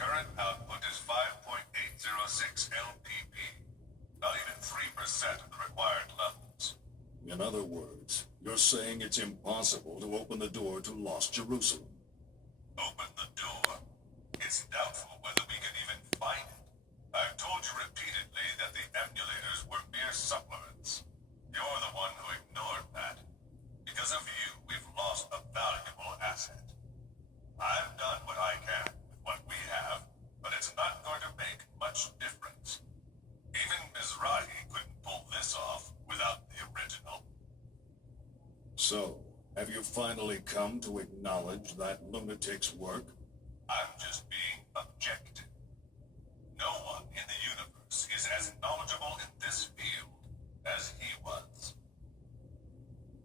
Current output is 5.806 LPP. Not even 3% of the required levels. In other words, you're saying it's impossible to open the door to Lost Jerusalem. Open the door. It's doubtful whether we can even find it. I've told you repeatedly that the emulators were mere supplements. You're the one who ignored that. Because of you, we've lost a valuable asset. I've done what I can with what we have, but it's not going to make much difference. Even Mizrahi couldn't pull this off without the original. So, have you finally come to acknowledge that lunatic's work? I'm just being objective. No one in the universe is as knowledgeable in this field as he was.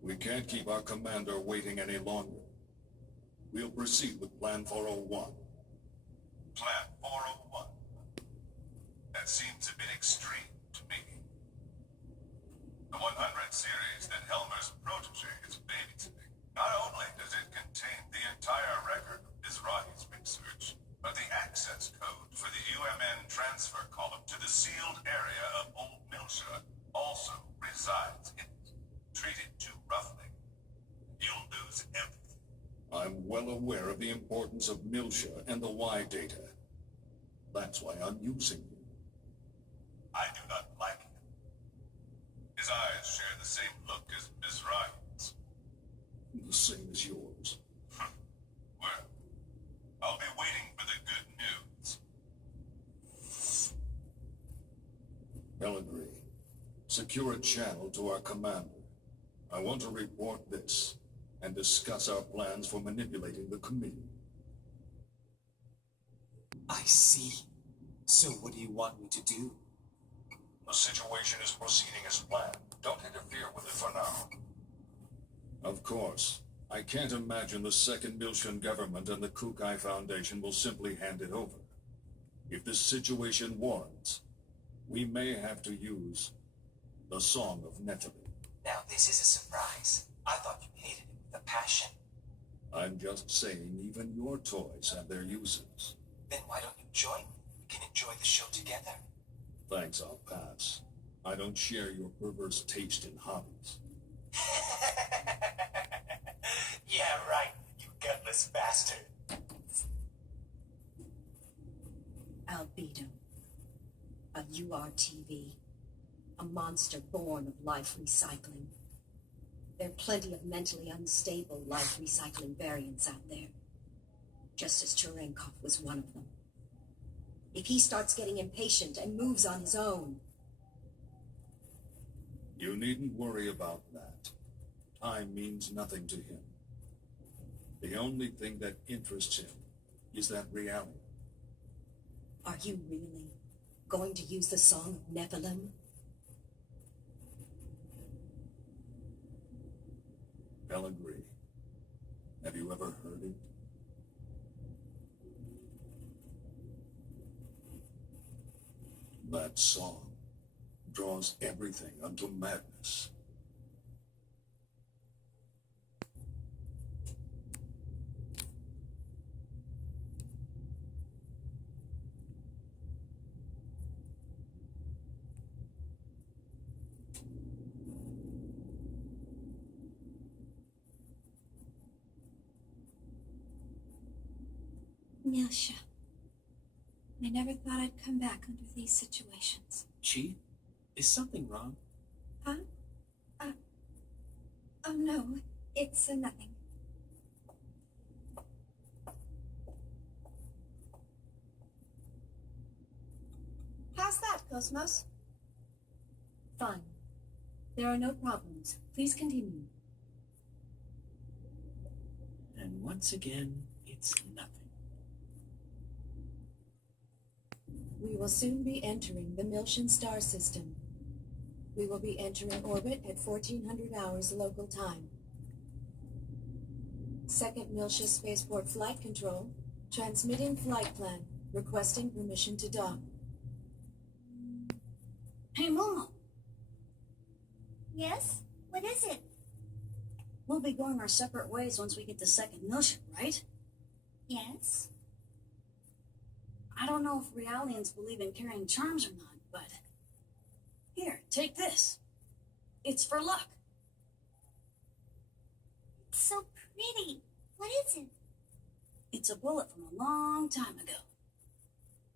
We can't keep our commander waiting any longer. We'll proceed with Plan 401. Plan 401. That seems a bit extreme to me. The 100 series that Helmer's protege is babysitting. Not only does it contain the entire record of Mizrahi's research, but the access code for the UMN transfer column to the sealed area of Old Milsha also resides in it. Treat it too roughly, you'll lose everything. I'm well aware of the importance of Milsha and the Y data. That's why I'm using him. I do not like him. His eyes share the same look as Mizrahi's. The same as yours. Well, I'll be waiting for the good news. Pellegrini, secure a channel to our commander. I want to report this and discuss our plans for manipulating the committee. I see. So what do you want me to do? The situation is proceeding as planned. Don't interfere with it for now. Of course. I can't imagine the Second Milshan government and the Kukai Foundation will simply hand it over. If this situation warrants, we may have to use the Song of Nephilim. Now this is a surprise. I thought you hated it with a passion. I'm just saying even your toys have their uses. Then why don't you join me? We can enjoy the show together. Thanks, I'll pass. I don't share your perverse taste in hobbies. Yeah, right, you gutless bastard. Albedo, a URTV, a monster born of life recycling. There are plenty of mentally unstable life recycling variants out there, just as Cherenkov was one of them. If he starts getting impatient and moves on his own... You needn't worry about that. Time means nothing to him. The only thing that interests him is that reality. Are you really going to use the Song of Nephilim? Pellegrini, have you ever heard it? That song draws everything unto madness. Milsha, I never thought I'd come back under these situations. Chi, is something wrong? Huh? Oh no, it's nothing. How's that, Cosmos? Fine. There are no problems. Please continue. And once again, it's nothing. We will soon be entering the Milshan star system. We will be entering orbit at 1400 hours local time. Second Milsha Spaceport Flight Control, transmitting flight plan, requesting permission to dock. Hey, Momo. Yes? What is it? We'll be going our separate ways once we get to Second Milsha, right? Yes? don't know if Realians believe in carrying charms or not, but... Here, take this. It's for luck. It's so pretty. What is it? It's a bullet from a long time ago.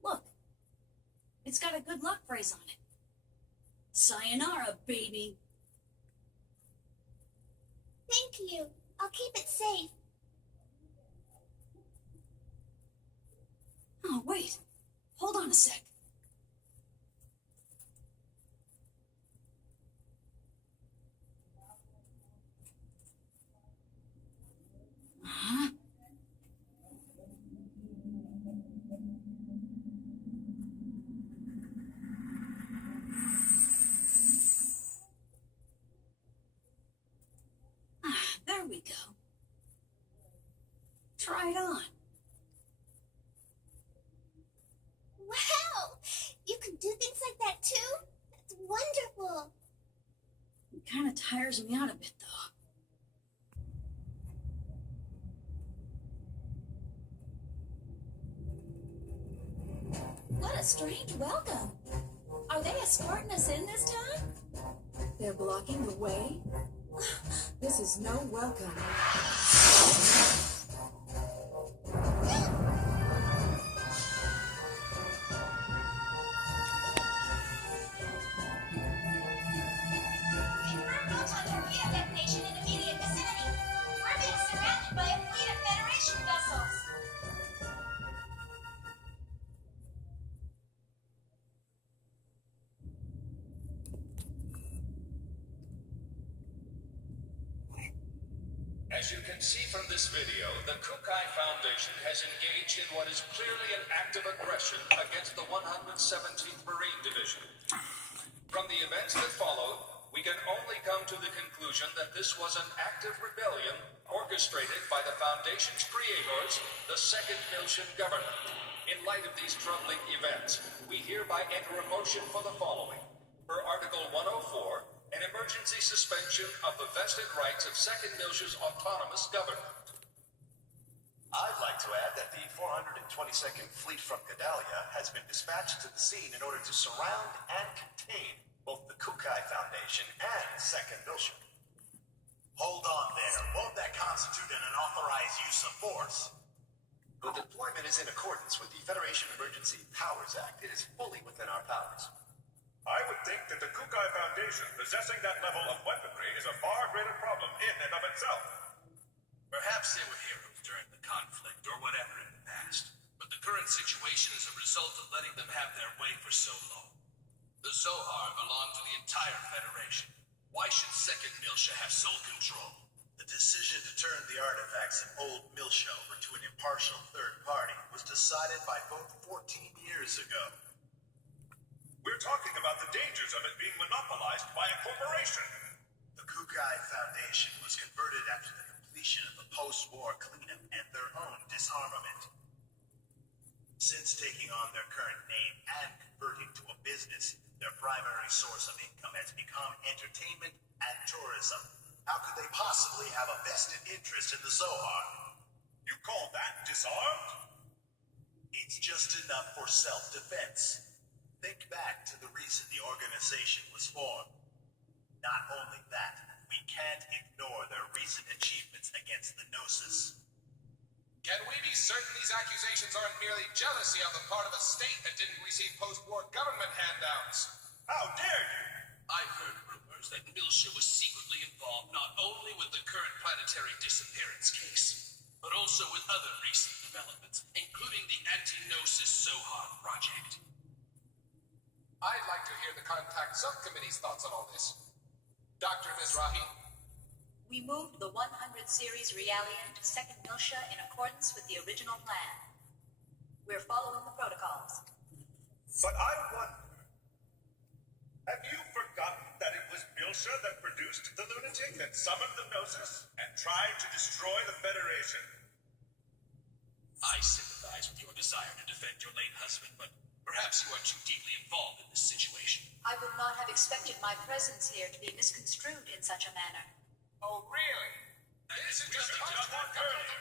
Look. It's got a good luck phrase on it. Sayonara, baby. Thank you. I'll keep it safe. Oh, wait. Hold on a sec. Huh? There we go. Try it on. Wow! You can do things like that too? That's wonderful. It kind of tires me out a bit, though. What a strange welcome. Are they escorting us in this time? They're blocking the way? This is no welcome. Confirm multi-torpedo detonation in immediate vicinity. We're being surrounded by a fleet of Federation vessels. As you can see from this video, the Kukai Foundation has engaged in what is clearly an act of aggression against the 117th Marine Division. From the events that followed, we can only come to the conclusion that this was an act of rebellion orchestrated by the Foundation's creators, the Second Miltian government. In light of these troubling events, we hereby enter a motion for the following. Per Article 104, an emergency suspension of the vested rights of Second Miltia's autonomous government. I'd like to add that the 422nd Fleet from Gedalia has been dispatched to the scene in order to surround and contain both the Kukai Foundation and Second Miltia. Hold on there. Won't that constitute an unauthorized use of force? The deployment is in accordance with the Federation Emergency Powers Act. It is fully within our powers. I would think that the Kukai Foundation possessing that level of weaponry is a far greater problem in and of itself. Perhaps they were heroes during the conflict or whatever in the past, but the current situation is a result of letting them have their way for so long. The Zohar belong to the entire Federation. Why should Second Miltia have sole control? The decision to turn the artifacts of old Miltia over to an impartial third party was decided by vote 14 years ago. We're talking about the dangers of it being monopolized by a corporation. The Kukai Foundation was converted after the completion of the post-war cleanup and their own disarmament. Since taking on their current name and converting to a business, their primary source of income has become entertainment and tourism. How could they possibly have a vested interest in the Zohar? You call that disarmed? It's just enough for self-defense. Think back to the reason the organization was formed. Not only that, we can't ignore their recent achievements against the Gnosis. Can we be certain these accusations aren't merely jealousy on the part of a state that didn't receive post-war government handouts? How dare you! I've heard rumors that Miltia was secretly involved not only with the current planetary disappearance case, but also with other recent developments, including the Anti-Gnosis Zohar project. I'd like to hear the Contact Subcommittee's thoughts on all this. Dr. Mizrahi? We moved the 100 series Realian to Second Miltia in accordance with the original plan. We're following the protocols. But I wonder, have you forgotten that it was Miltia that produced the lunatic that summoned the Gnosis and tried to destroy the Federation? I sympathize with your desire to defend your late husband, but perhaps you are too deeply involved in this situation. I would not have expected my presence here to be misconstrued in such a manner. Oh, really? This is just a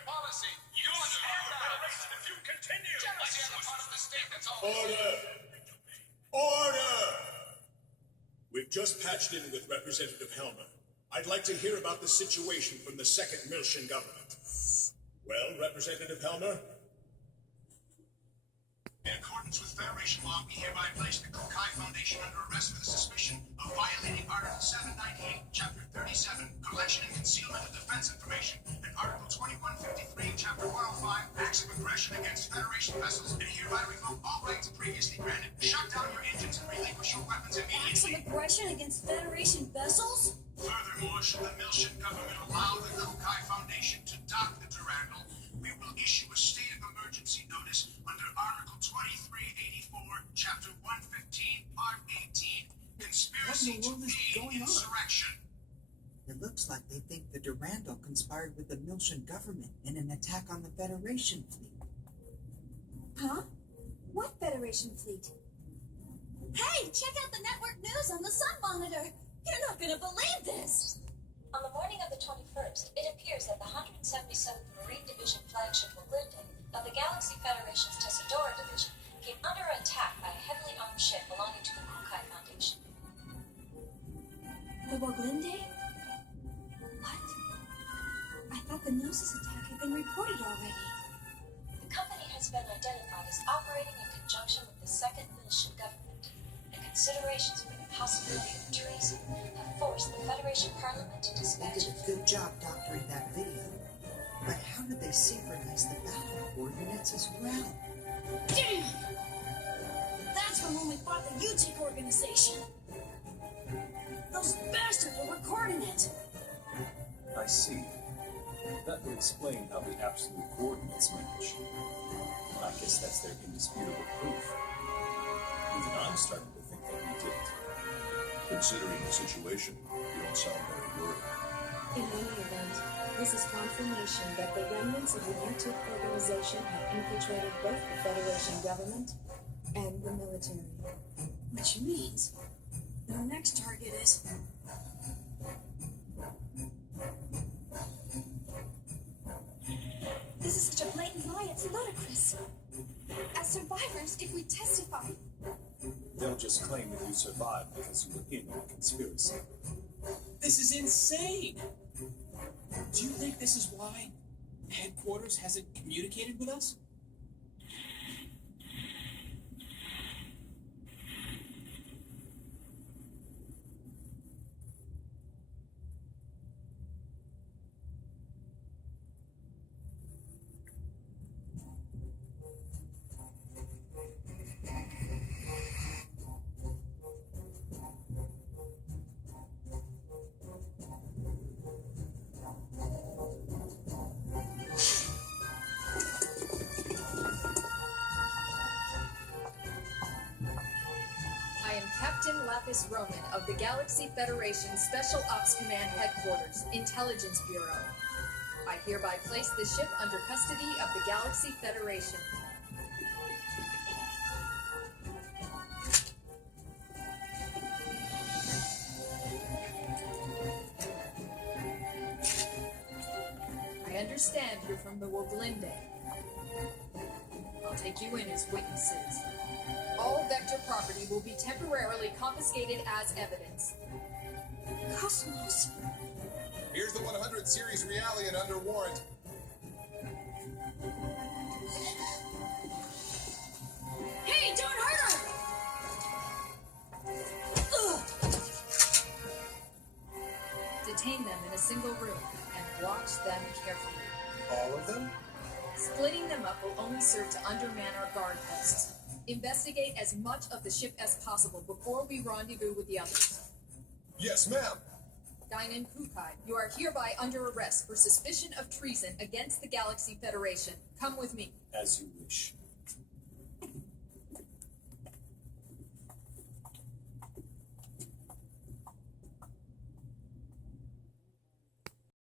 policy. You Federation if you continue. Jealousy on the part of the state, that's all. Order! Order! We've just patched in with Representative Helmer. I'd like to hear about the situation from the second Miltian government. Well, Representative Helmer? In accordance with Federation law, we hereby place the Kukai Foundation under arrest for the suspicion of violating Article 798, Chapter 37, Collection and Concealment of Defense Information, and Article 2153, Chapter 105, Acts of Aggression against Federation vessels, and hereby revoke all rights previously granted. Shut down your engines and relinquish your weapons Acts of immediately. aggression against Federation vessels? Furthermore, should the Miltian government allow the Kukai Foundation to dock the Durandal, we will issue a state of emergency notice under Article 2384, Chapter 115, Part 18, Conspiracy to aid insurrection. It looks like they think the Durandal conspired with the Miltian government in an attack on the Federation fleet. Huh? What Federation fleet? Hey, check out the network news on the Sun Monitor. You're not gonna believe this. On the morning of the 21st, it appears that the 177th Marine Division flagship Woglinde of the Galaxy Federation's Tessadora Division came under attack by a heavily armed ship belonging to the Kukai Foundation. The Woglinde? What? I thought the Gnosis attack had been reported already. The company has been identified as operating in conjunction with the second Miltian government, and considerations for the possibility of treason have forced the Federation Parliament to They dispatch did a good job doctoring that video. But how did they synchronize the battle coordinates as well? Damn! That's from when we fought the UTIC organization. Those bastards were recording it. I see. That would explain how the absolute coordinates match. I guess that's their indisputable proof. Even I'm starting to think that we did it. Considering the situation, you don't sound very worried. In any event, this is confirmation that the remnants of the UTIC organization have infiltrated both the Federation government and the military. Which means their next target is... This is such a blatant lie, it's ludicrous. As survivors, if we testify, They'll just claim that you survived because you were in on a conspiracy. This is insane! Do you think this is why headquarters hasn't communicated with us? Captain Lapis Roman of the Galaxy Federation Special Ops Command Headquarters, Intelligence Bureau. I hereby place the ship under custody of the Galaxy Federation. I understand you're from the Woglinde. I'll take you in as witnesses. All Vector property will be temporarily confiscated as evidence. Cosmos. Here's the 100 series Realian under warrant. Hey, don't hurt her! Detain them in a single room and watch them carefully. All of them? Splitting them up will only serve to underman our guard posts. Investigate as much of the ship as possible before we rendezvous with the others. Yes, ma'am. Dynan Kukai, you are hereby under arrest for suspicion of treason against the Galaxy Federation. Come with me. As you wish.